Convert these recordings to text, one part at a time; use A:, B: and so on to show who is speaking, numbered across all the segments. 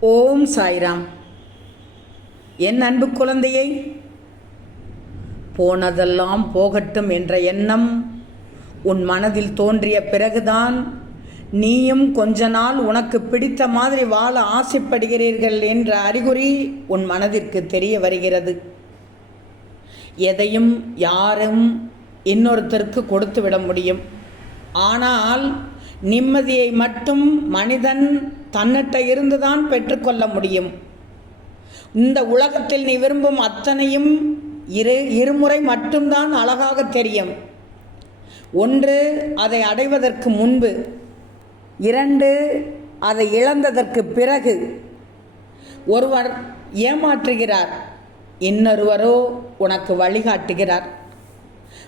A: ஓம் சாய்ராம். என் அன்பு குழந்தையை போனதெல்லாம் போகட்டும் என்ற எண்ணம் உன் மனதில் தோன்றிய பிறகுதான் நீயும் கொஞ்ச நாள் உனக்கு பிடித்த மாதிரி வாழ ஆசைப்படுகிறீர்கள் என்ற அறிகுறி உன் மனதிற்கு தெரிய வருகிறது. எதையும் யாரும் இன்னொருத்தருக்கு கொடுத்து விட முடியும். ஆனால் நிம்மதியை மட்டும் மனிதன் தன்னிட்ட இருந்துதான் பெற்றுக்கொள்ள முடியும். இந்த உலகத்தில் நீ விரும்பும் அத்தனையும் இரு இருமுறை மட்டும்தான் அழகாக தெரியும். ஒன்று அதை அடைவதற்கு முன்பு. இரண்டு அதை இழந்ததற்கு பிறகு. ஒருவர் ஏமாற்றுகிறார் இன்னொருவரோ உனக்கு வழிகாட்டுகிறார்.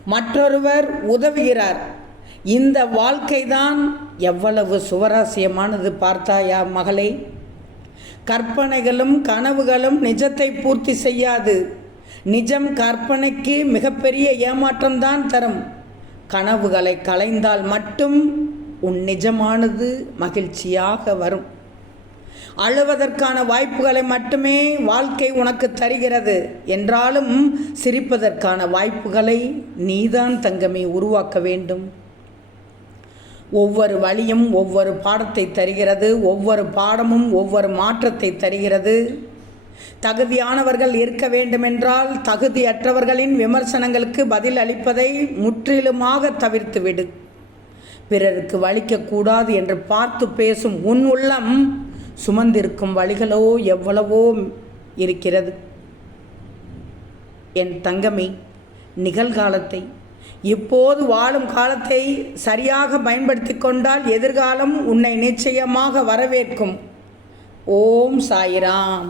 A: மற்றொருவர் உதவுகிறார் இந்த வாழ்க்கைதான் எவ்வளவு சுவராசியமானது பார்த்தாயா மகளை? கற்பனைகளும் கனவுகளும் நிஜத்தை பூர்த்தி செய்யாது. நிஜம் கற்பனைக்கு மிகப்பெரிய ஏமாற்றம்தான் தரும். கனவுகளை கலைந்தால் மட்டும் உன் நிஜமானது மகிழ்ச்சியாக வரும். அழுவதற்கான வாய்ப்புகளை மட்டுமே வாழ்க்கை உனக்கு தருகிறது. என்றாலும் சிரிப்பதற்கான வாய்ப்புகளை நீதான் தங்கமே உருவாக்க வேண்டும். ஒவ்வொரு வழியும் ஒவ்வொரு பாடத்தை தருகிறது ஒவ்வொரு பாடமும் ஒவ்வொரு மாற்றத்தை தருகிறது. தகுதியானவர்கள் இருக்க வேண்டுமென்றால் தகுதியற்றவர்களின் விமர்சனங்களுக்கு பதில் அளிப்பதை முற்றிலுமாக தவிர்த்துவிடு. பிறருக்கு வலிக்கக்கூடாது என்று பார்த்து பேசும் உன் உள்ளம் சுமந்திருக்கும் வழிகளோ எவ்வளவோ இருக்கிறது. என் தங்கமே நிகழ்காலத்தை இப்போது வாழும் காலத்தை சரியாக பயன்படுத்தி கொண்டால் எதிர்காலம் உன்னை நிச்சயமாக வரவேற்கும். ஓம் சாயிராம்.